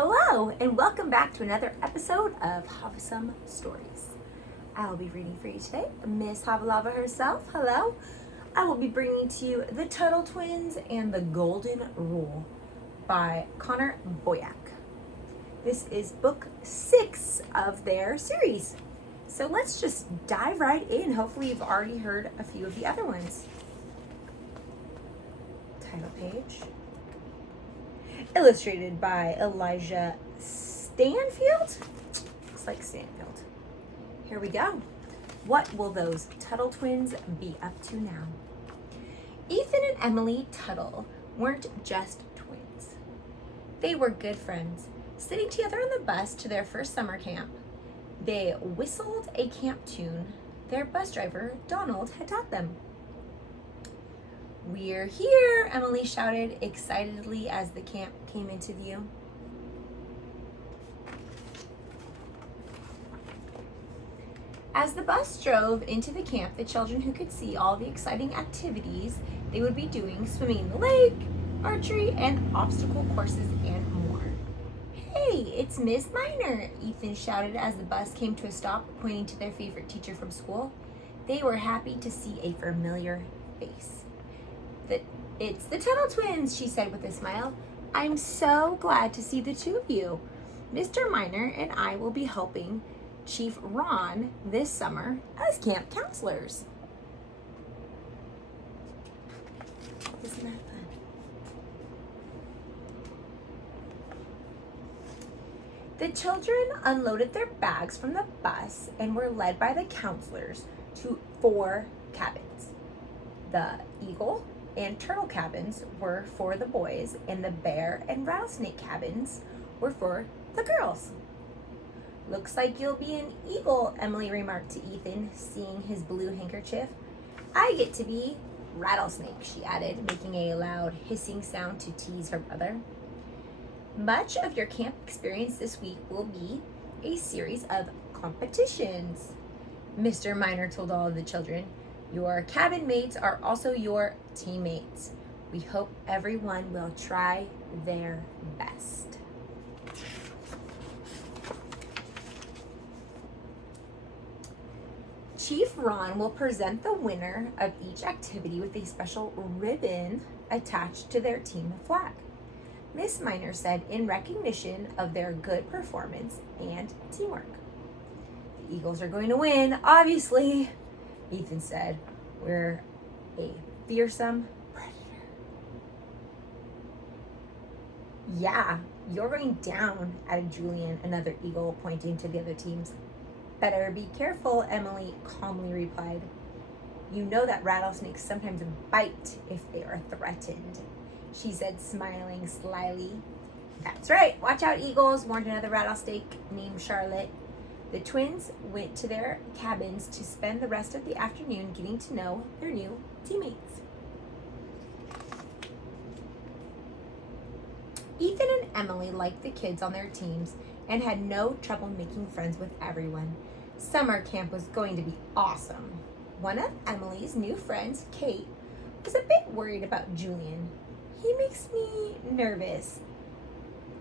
Hello, and welcome back to another episode of HavahSomeStories. I will be reading for you today Miss HavahLava herself. Hello. I will be bringing to you The Tuttle Twins and the Golden Rule by Connor Boyack. This is book 6 of their series. So let's just dive right in. Hopefully you've already heard a few of the other ones. Title page. Illustrated by Elijah Stanfield. Looks like Stanfield. Here we go. What will those Tuttle twins be up to now? Ethan and Emily Tuttle weren't just twins. They were good friends, sitting together on the bus to their first summer camp. They whistled a camp tune their bus driver, Donald, had taught them. "We're here," Emily shouted excitedly as the camp came into view. As the bus drove into the camp, the children who could see all the exciting activities they would be doing, swimming in the lake, archery, and obstacle courses, and more. "Hey, it's Miss Minor," Ethan shouted as the bus came to a stop, pointing to their favorite teacher from school. They were happy to see a familiar face. "It's the Tuttle Twins," she said with a smile. "I'm so glad to see the two of you. Mr. Minor and I will be helping Chief Ron this summer as camp counselors." Isn't that fun? The children unloaded their bags from the bus and were led by the counselors to 4 cabins. The Eagle and Turtle cabins were for the boys, and the Bear and Rattlesnake cabins were for the girls. "Looks like you'll be an eagle," Emily remarked to Ethan, seeing his blue handkerchief. "I get to be Rattlesnake," she added, making a loud hissing sound to tease her brother. "Much of your camp experience this week will be a series of competitions," Mr. Minor told all of the children. "Your cabin mates are also your teammates. We hope everyone will try their best." Chief Ron will present the winner of each activity with a special ribbon attached to their team flag, Miss Minor said, in recognition of their good performance and teamwork. "The Eagles are going to win, obviously," Ethan said. "We're a fearsome predator." "Yeah, you're going down," added Julian, another eagle, pointing to the other teams. "Better be careful," Emily calmly replied. "You know that rattlesnakes sometimes bite if they are threatened," she said, smiling slyly. "That's right, watch out, Eagles," warned another rattlesnake named Charlotte. The twins went to their cabins to spend the rest of the afternoon getting to know their new teammates. Ethan and Emily liked the kids on their teams and had no trouble making friends with everyone. Summer camp was going to be awesome. One of Emily's new friends, Kate, was a bit worried about Julian. "He makes me nervous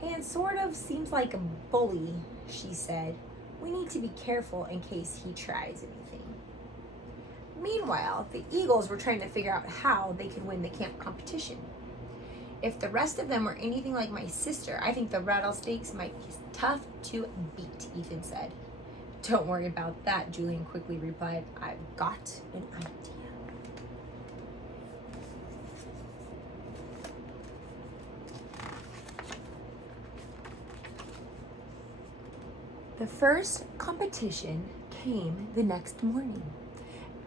and sort of seems like a bully," she said. "We need to be careful in case he tries anything." Meanwhile, the Eagles were trying to figure out how they could win the camp competition. "If the rest of them were anything like my sister, I think the rattlesnakes might be tough to beat," Ethan said. "Don't worry about that," Julian quickly replied. "I've got an idea." The first competition came the next morning.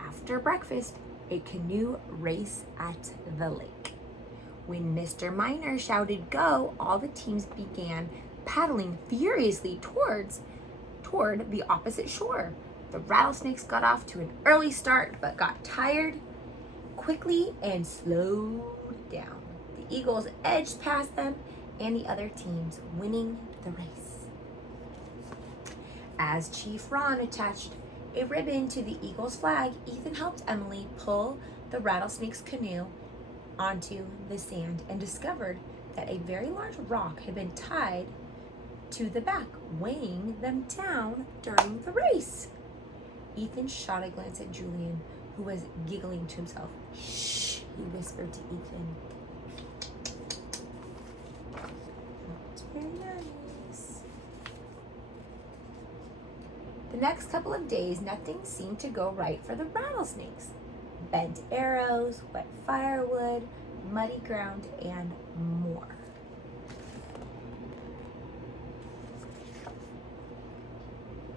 After breakfast, a canoe race at the lake. When Mr. Minor shouted "go," all the teams began paddling furiously toward the opposite shore. The rattlesnakes got off to an early start but got tired quickly and slowed down. The Eagles edged past them and the other teams, winning the race. As Chief Ron attached a ribbon to the Eagles flag, Ethan helped Emily pull the rattlesnake's canoe onto the sand and discovered that a very large rock had been tied to the back, weighing them down during the race. Ethan shot a glance at Jolynne, who was giggling to himself. Shh, he whispered to Ethan. Not very nice. The next couple of days, nothing seemed to go right for the rattlesnakes. Bent arrows, wet firewood, muddy ground, and more.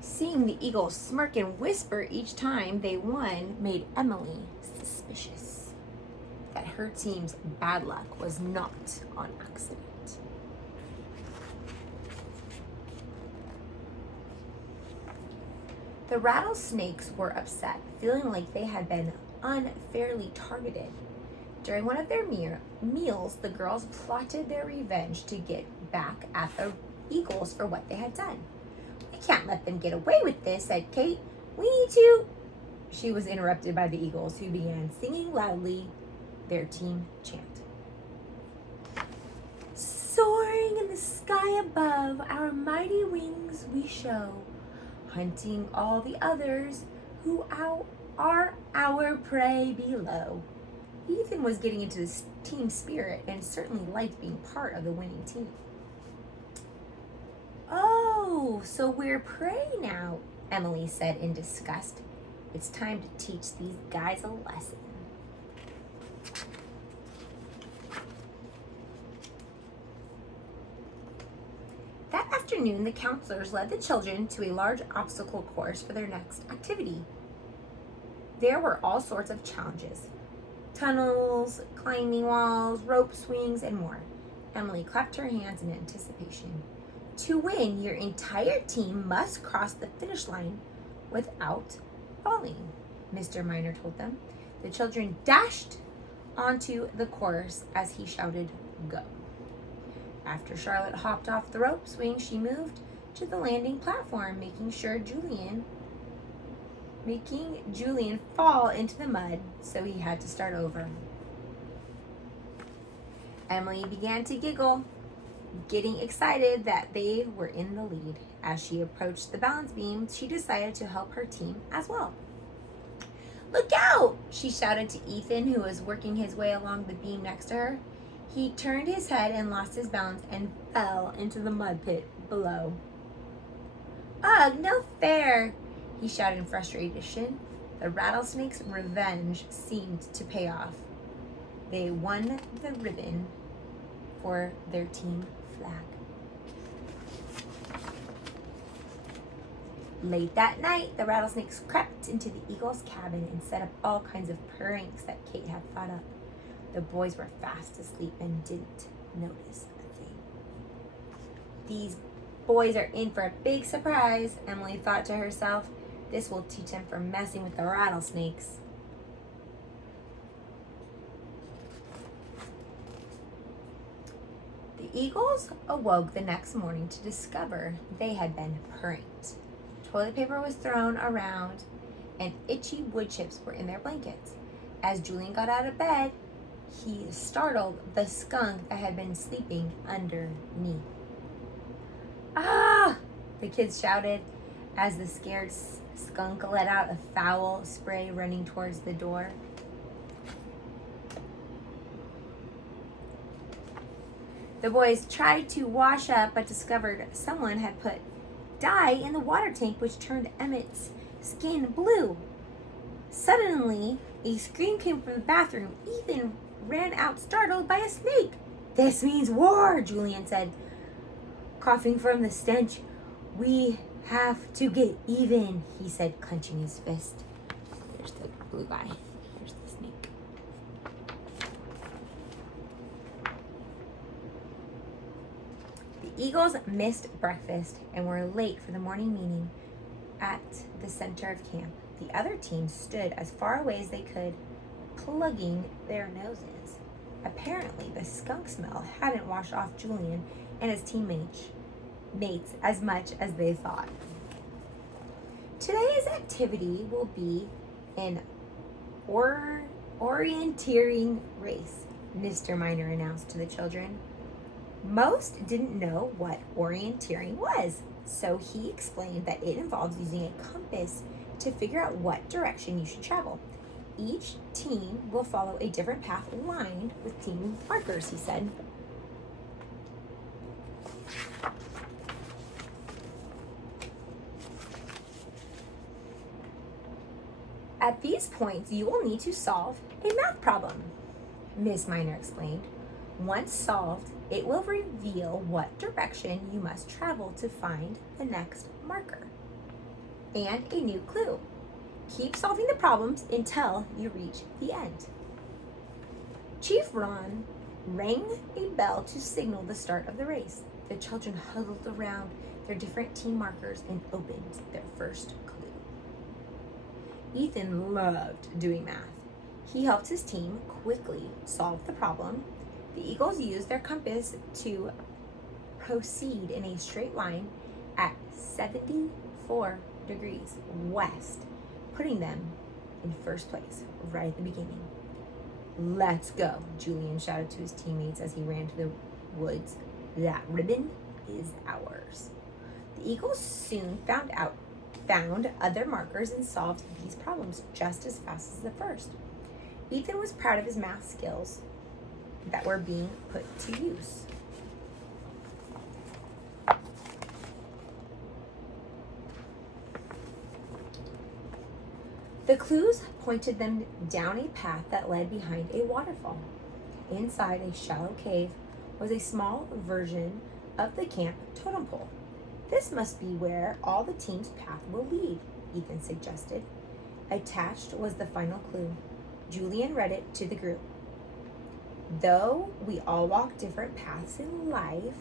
Seeing the eagles smirk and whisper each time they won made Emily suspicious that her team's bad luck was not on accident. The rattlesnakes were upset, feeling like they had been unfairly targeted. During one of their meals, the girls plotted their revenge to get back at the eagles for what they had done. "We can't let them get away with this," said Kate. "We need to..." She was interrupted by the eagles, who began singing loudly their team chant. "Soaring in the sky above, our mighty wings we show, hunting all the others who are our prey below." Ethan was getting into this team spirit and certainly liked being part of the winning team. "Oh, so we're prey now," Emily said in disgust. "It's time to teach these guys a lesson." That afternoon, the counselors led the children to a large obstacle course for their next activity. There were all sorts of challenges: tunnels, climbing walls, rope swings, and more. Emily clapped her hands in anticipation. "To win, your entire team must cross the finish line without falling," Mr. Miner told them. The children dashed onto the course as he shouted, "Go." After Charlotte hopped off the rope swing, she moved to the landing platform, making Julian fall into the mud, so he had to start over. Emily began to giggle, getting excited that they were in the lead. As she approached the balance beam, she decided to help her team as well. "Look out!" she shouted to Ethan, who was working his way along the beam next to her. He turned his head and lost his balance and fell into the mud pit below. "Ugh, no fair!" he shouted in frustration. The rattlesnake's revenge seemed to pay off. They won the ribbon for their team flag. Late that night, the rattlesnakes crept into the eagle's cabin and set up all kinds of pranks that Kate had thought up. The boys were fast asleep and didn't notice a thing. "These boys are in for a big surprise," Emily thought to herself. "This will teach them for messing with the rattlesnakes." The eagles awoke the next morning to discover they had been pranked. Toilet paper was thrown around and itchy wood chips were in their blankets. As Julian got out of bed, he startled the skunk that had been sleeping underneath. "Ah!" the kids shouted as the scared skunk let out a foul spray running towards the door. The boys tried to wash up but discovered someone had put dye in the water tank, which turned Emmett's skin blue. Suddenly, a scream came from the bathroom. Ethan ran out, startled by a snake. "This means war," Julian said, coughing from the stench. "We have to get even," he said, clenching his fist. There's the blue guy. Here's the snake. The eagles missed breakfast and were late for the morning meeting at the center of camp. The other team stood as far away as they could, plugging their noses. Apparently, the skunk smell hadn't washed off Julian and his teammates as much as they thought. Today's activity will be an orienteering race, Mr. Miner announced to the children. Most didn't know what orienteering was, so he explained that it involves using a compass to figure out what direction you should travel. Each team will follow a different path lined with team markers, he said. At these points, you will need to solve a math problem, Miss Miner explained. Once solved, it will reveal what direction you must travel to find the next marker and a new clue. Keep solving the problems until you reach the end. Chief Ron rang a bell to signal the start of the race. The children huddled around their different team markers and opened their first clue. Ethan loved doing math. He helped his team quickly solve the problem. The Eagles used their compass to proceed in a straight line at 74 degrees west, putting them in first place right at the beginning. "Let's go," Julian shouted to his teammates as he ran to the woods. "That ribbon is ours." The Eagles soon found other markers and solved these problems just as fast as the first. Ethan was proud of his math skills that were being put to use. The clues pointed them down a path that led behind a waterfall. Inside a shallow cave was a small version of the camp totem pole. "This must be where all the team's path will lead," Ethan suggested. Attached was the final clue. Julian read it to the group. "Though we all walk different paths in life,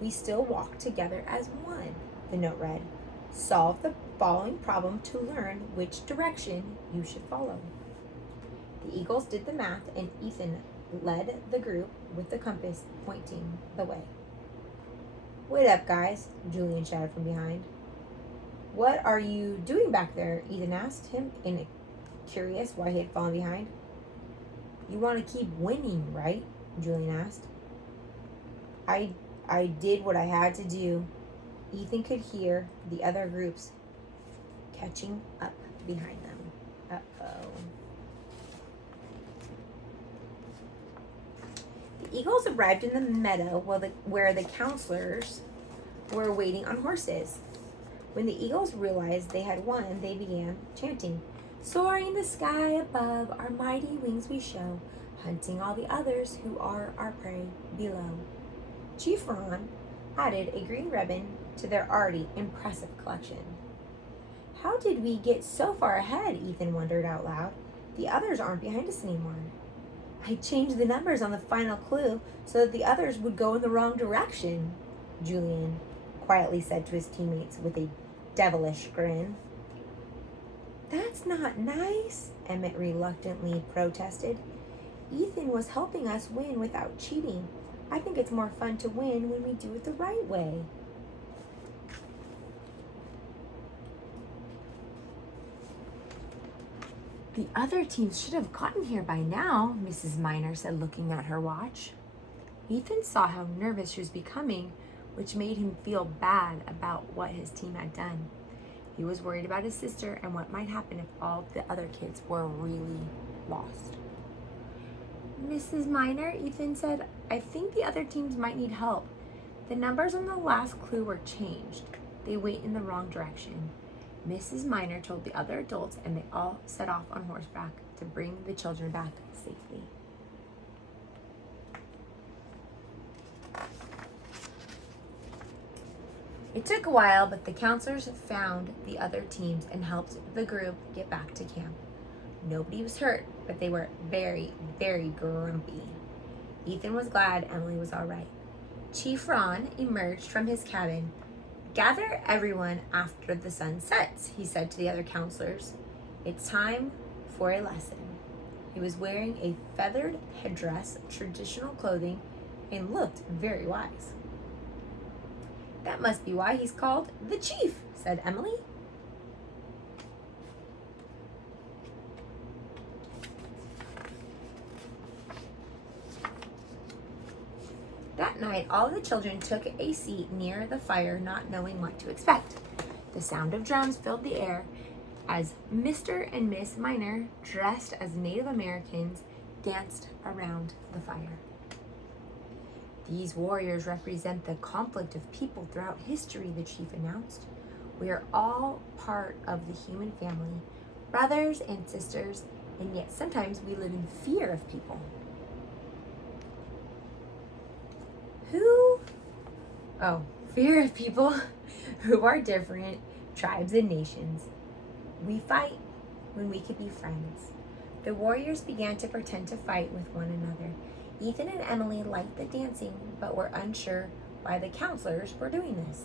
we still walk together as one," the note read. "Solve the following problem to learn which direction you should follow." The Eagles did the math, and Ethan led the group with the compass pointing the way. "Wait up, guys," Julian shouted from behind. "What are you doing back there?" Ethan asked him, curious why he had fallen behind. "You want to keep winning, right?" Julian asked. I did what I had to do." Ethan could hear the other groups catching up behind them. Uh-oh. The Eagles arrived in the meadow where the counselors were waiting on horses. When the Eagles realized they had won, they began chanting, "Soaring in the sky above, our mighty wings we show, hunting all the others who are our prey below." Chief Ron added a green ribbon to their already impressive collection. "How did we get so far ahead?" Ethan wondered out loud. "The others aren't behind us anymore." "I changed the numbers on the final clue so that the others would go in the wrong direction," Julian quietly said to his teammates with a devilish grin. "That's not nice," Emmett reluctantly protested. "Ethan was helping us win without cheating. I think it's more fun to win when we do it the right way." "The other teams should have gotten here by now," Mrs. Miner said, looking at her watch. Ethan saw how nervous she was becoming, which made him feel bad about what his team had done. He was worried about his sister and what might happen if all the other kids were really lost. "Mrs. Miner," Ethan said, "I think the other teams might need help. The numbers on the last clue were changed. They went in the wrong direction." Mrs. Miner told the other adults, and they all set off on horseback to bring the children back safely. It took a while, but the counselors found the other teams and helped the group get back to camp. Nobody was hurt, but they were very, very grumpy. Ethan was glad Emily was all right. Chief Ron emerged from his cabin. "Gather everyone after the sun sets," he said to the other counselors. "It's time for a lesson." He was wearing a feathered headdress, traditional clothing, and looked very wise. "That must be why he's called the Chief," said Emily. That night, night, all the children took a seat near the fire, not knowing what to expect. The sound of drums filled the air as Mr. and Miss Minor, dressed as Native Americans, danced around the fire. These warriors represent the conflict of people throughout history, the chief announced. We are all part of the human family, brothers and sisters, and yet sometimes we live in fear of people. Fear of people who are different, tribes and nations. We fight when we could be friends. The warriors began to pretend to fight with one another. Ethan and Emily liked the dancing, but were unsure why the counselors were doing this.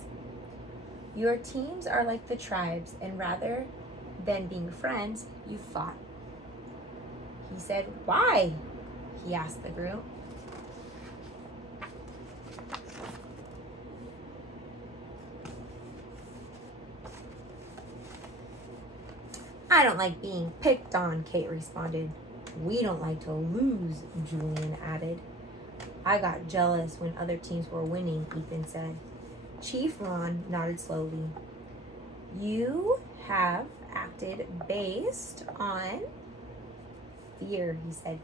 Your teams are like the tribes, and rather than being friends, you fought. He said, "Why?" he asked the group. "I don't like being picked on," Kate responded. "We don't like to lose," Julian added. "I got jealous when other teams were winning," Ethan said. Chief Ron nodded slowly. "You have acted based on fear," he said.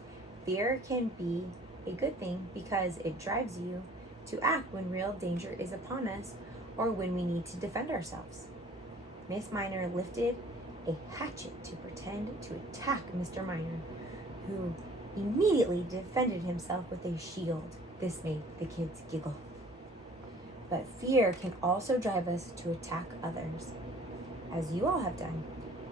"Fear can be a good thing because it drives you to act when real danger is upon us or when we need to defend ourselves." Miss Minor lifted a hatchet to pretend to attack Mr. Minor, who immediately defended himself with a shield. This made the kids giggle. But fear can also drive us to attack others, as you all have done.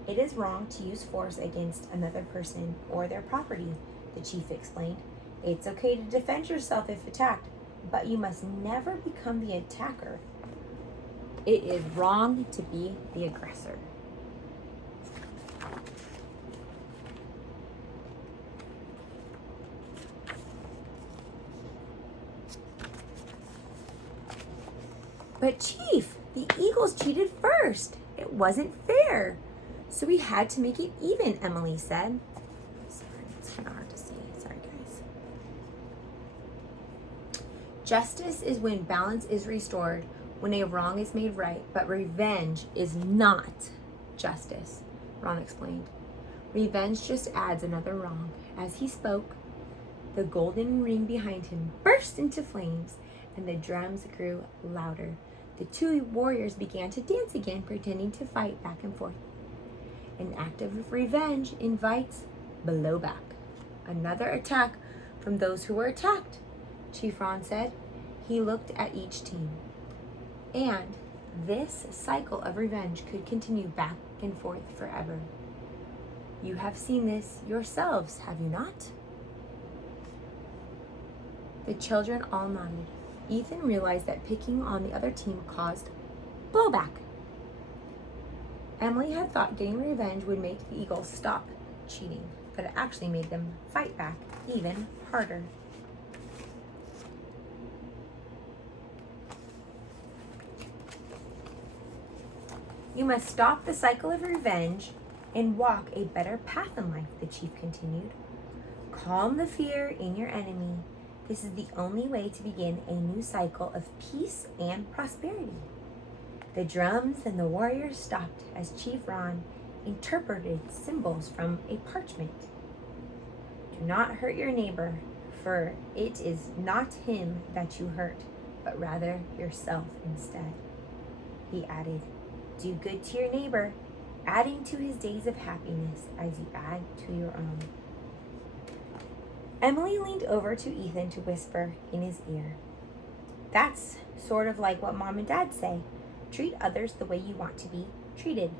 It is wrong to use force against another person or their property, the chief explained. It's okay to defend yourself if attacked, but you must never become the attacker. It is wrong to be the aggressor. "But Chief, the Eagles cheated first. It wasn't fair. So we had to make it even," Emily said. Sorry, it's kind of hard to see. Sorry, guys. "Justice is when balance is restored, when a wrong is made right, but revenge is not justice," Ron explained. "Revenge just adds another wrong." As he spoke, the golden ring behind him burst into flames, and the drums grew louder. The two warriors began to dance again, pretending to fight back and forth. An act of revenge invites blowback. Another attack from those who were attacked, Chief Ron said. He looked at each team. And this cycle of revenge could continue back and forth forever. You have seen this yourselves, have you not? The children all nodded. Ethan realized that picking on the other team caused blowback. Emily had thought getting revenge would make the Eagles stop cheating, but it actually made them fight back even harder. You must stop the cycle of revenge and walk a better path in life, the chief continued. Calm the fear in your enemy. This is the only way to begin a new cycle of peace and prosperity. The drums and the warriors stopped as Chief Ron interpreted symbols from a parchment. Do not hurt your neighbor, for it is not him that you hurt, but rather yourself instead. He added, do good to your neighbor, adding to his days of happiness as you add to your own. Emily leaned over to Ethan to whisper in his ear. That's sort of like what Mom and Dad say. Treat others the way you want to be treated.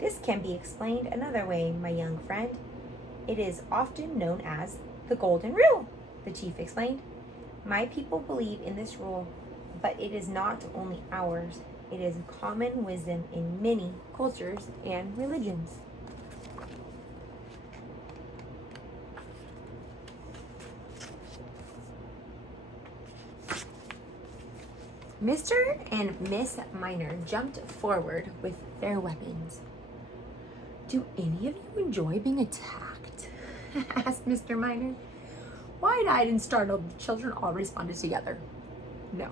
This can be explained another way, my young friend. It is often known as the Golden Rule, the chief explained. My people believe in this rule, but it is not only ours. It is common wisdom in many cultures and religions. Mr. and Miss Minor jumped forward with their weapons. Do any of you enjoy being attacked? asked Mr. Minor. Wide-eyed and startled, the children all responded together. No.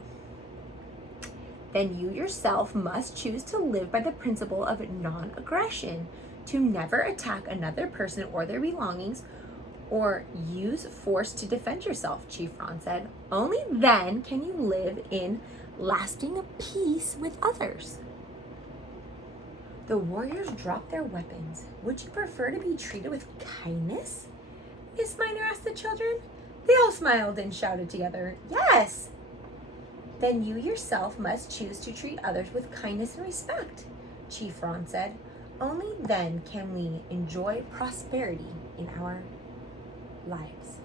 Then you yourself must choose to live by the principle of non-aggression, to never attack another person or their belongings, or use force to defend yourself, Chief Ron said. Only then can you live in lasting peace with others. The warriors dropped their weapons. Would you prefer to be treated with kindness? Miss Minor asked the children. They all smiled and shouted together, yes. Then you yourself must choose to treat others with kindness and respect, Chief Ron said. Only then can we enjoy prosperity in our lives.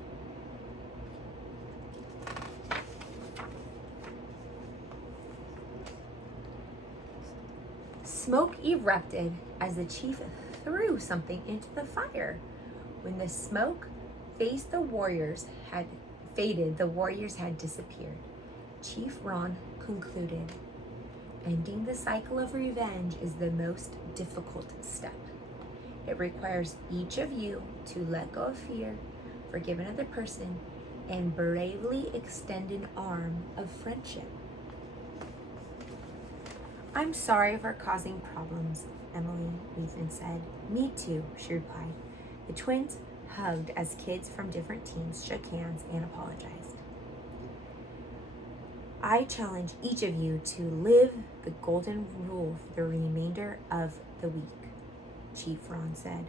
Smoke erupted as the chief threw something into the fire. When the smoke faded, the warriors had disappeared. Chief Ron concluded, ending the cycle of revenge is the most difficult step. It requires each of you to let go of fear, forgive another person, and bravely extend an arm of friendship. I'm sorry for causing problems, Emily Ethan said. Me too, she replied. The twins hugged as kids from different teams shook hands and apologized. I challenge each of you to live the golden rule for the remainder of the week, Chief Ron said.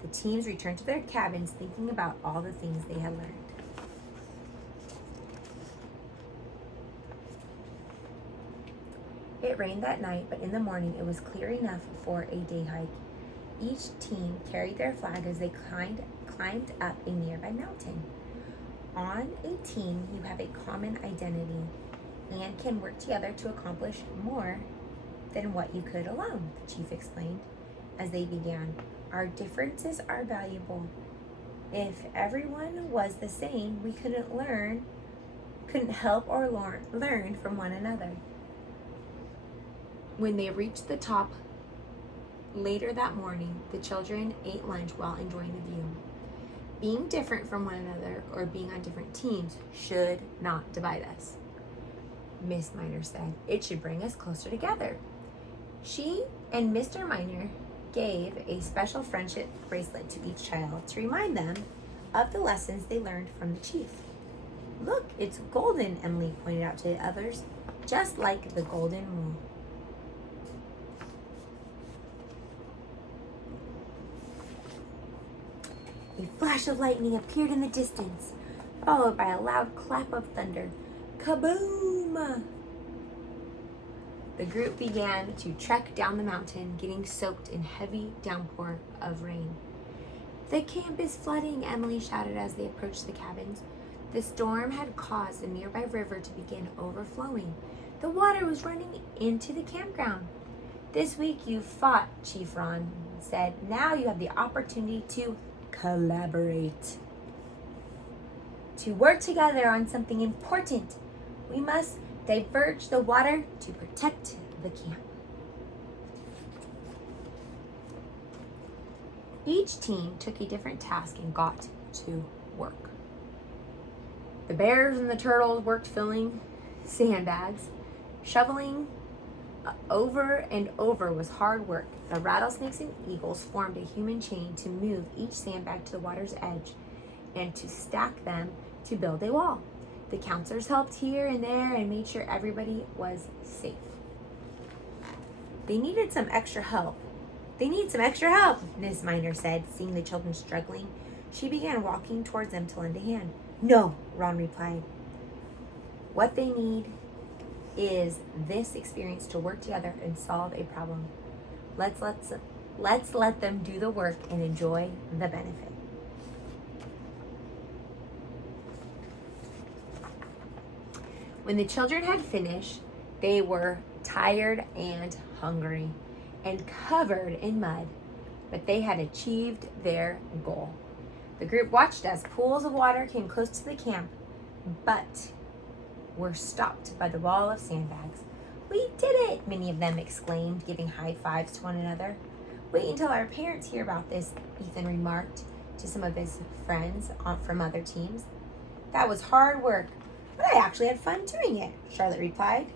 The teams returned to their cabins thinking about all the things they had learned. It rained that night, but in the morning it was clear enough for a day hike. Each team carried their flag as they climbed up a nearby mountain. On a team, you have a common identity and can work together to accomplish more than what you could alone, the chief explained as they began. Our differences are valuable. If everyone was the same, we couldn't help or learn from one another. When they reached the top later that morning, the children ate lunch while enjoying the view. Being different from one another or being on different teams should not divide us, Miss Minor said. It should bring us closer together. She and Mr. Minor gave a special friendship bracelet to each child to remind them of the lessons they learned from the chief. Look, it's golden, Emily pointed out to the others, just like the golden rule. A flash of lightning appeared in the distance, followed by a loud clap of thunder. Kaboom! The group began to trek down the mountain, getting soaked in heavy downpour of rain. The camp is flooding, Emily shouted as they approached the cabins. The storm had caused a nearby river to begin overflowing. The water was running into the campground. This week you fought, Chief Ron said. Now you have the opportunity to collaborate, to work together on something important. We must diverge the water to protect the camp. Each team took a different task and got to work. The bears and the turtles worked filling sandbags. Shoveling over and over was hard work. The rattlesnakes and eagles formed a human chain to move each sandbag to the water's edge and to stack them to build a wall. The counselors helped here and there and made sure everybody was safe. They needed some extra help. They need some extra help, Miss Minor said, seeing the children struggling. She began walking towards them to lend a hand. No, Ron replied. What they need is this experience to work together and solve a problem. Let's let them do the work and enjoy the benefit. When the children had finished, they were tired and hungry and covered in mud, but they had achieved their goal. The group watched as pools of water came close to the camp, but were stopped by the wall of sandbags. We did it, many of them exclaimed, giving high fives to one another. Wait until our parents hear about this, Ethan remarked to some of his friends from other teams. That was hard work, but I actually had fun doing it, Charlotte replied.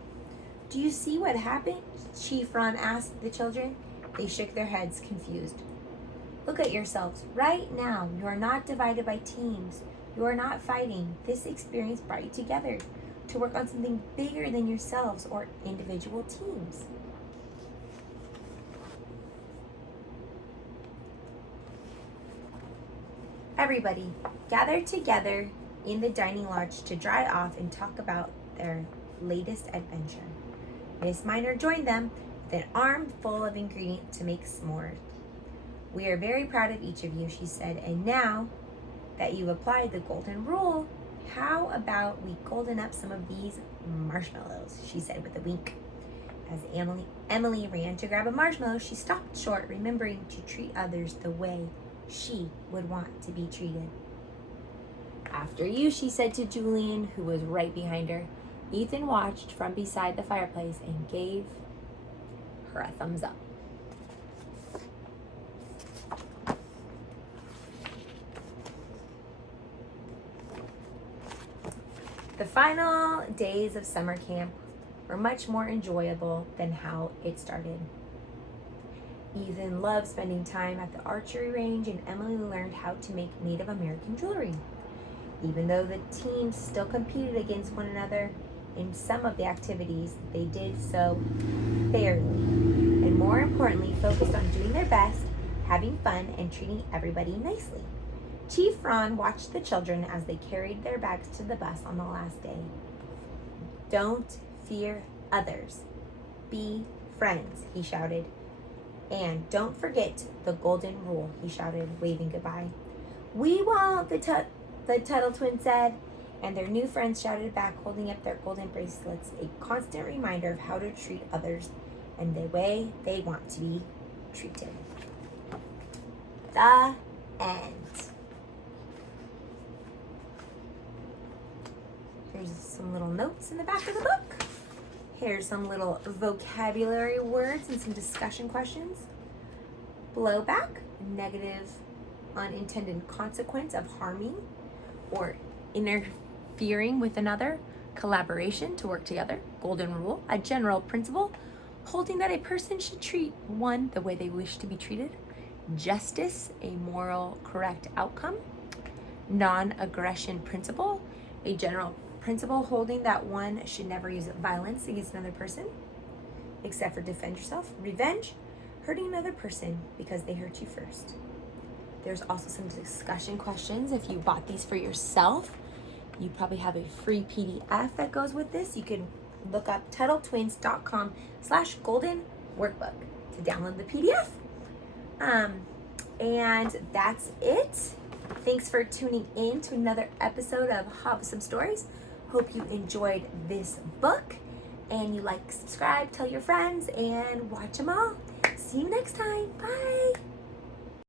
Do you see what happened? Chief Ron asked the children. They shook their heads, confused. Look at yourselves. Right now, you are not divided by teams. You are not fighting. This experience brought you together to work on something bigger than yourselves or individual teams. Everybody gathered together in the dining lodge to dry off and talk about their latest adventure. Miss Miner joined them with an arm full of ingredients to make s'mores. We are very proud of each of you, she said, and now that you've applied the golden rule, how about we golden up some of these marshmallows, she said with a wink. As Emily ran to grab a marshmallow, she stopped short, remembering to treat others the way she would want to be treated. After you, she said to Jolynne, who was right behind her. Ethan watched from beside the fireplace and gave her a thumbs up. The final days of summer camp were much more enjoyable than how it started. Ethan loved spending time at the archery range, and Emily learned how to make Native American jewelry. Even though the teams still competed against one another in some of the activities, they did so fairly, and more importantly, focused on doing their best, having fun, and treating everybody nicely. Chief Ron watched the children as they carried their bags to the bus on the last day. Don't fear others. Be friends, he shouted. And don't forget the golden rule, he shouted, waving goodbye. We won't, the Tuttle Twins said, and their new friends shouted back, holding up their golden bracelets, a constant reminder of how to treat others and the way they want to be treated. The end. Here's some little notes in the back of the book. Here's some little vocabulary words and some discussion questions. Blowback, negative unintended consequence of harming or interfering with another. Collaboration, to work together. Golden rule, a general principle holding that a person should treat one the way they wish to be treated. Justice, a moral correct outcome. Non-aggression principle, a general principle holding that one should never use violence against another person except for defend yourself. Revenge, hurting another person because they hurt you first. There's also some discussion questions. If you bought these for yourself, you probably have a free PDF that goes with this. You can look up TuttleTwins.com/golden workbook to download the PDF. And that's it. Thanks for tuning in to another episode of HavahSomeStories. Hope you enjoyed this book, and you like, subscribe, tell your friends, and watch them all. See you next time. Bye.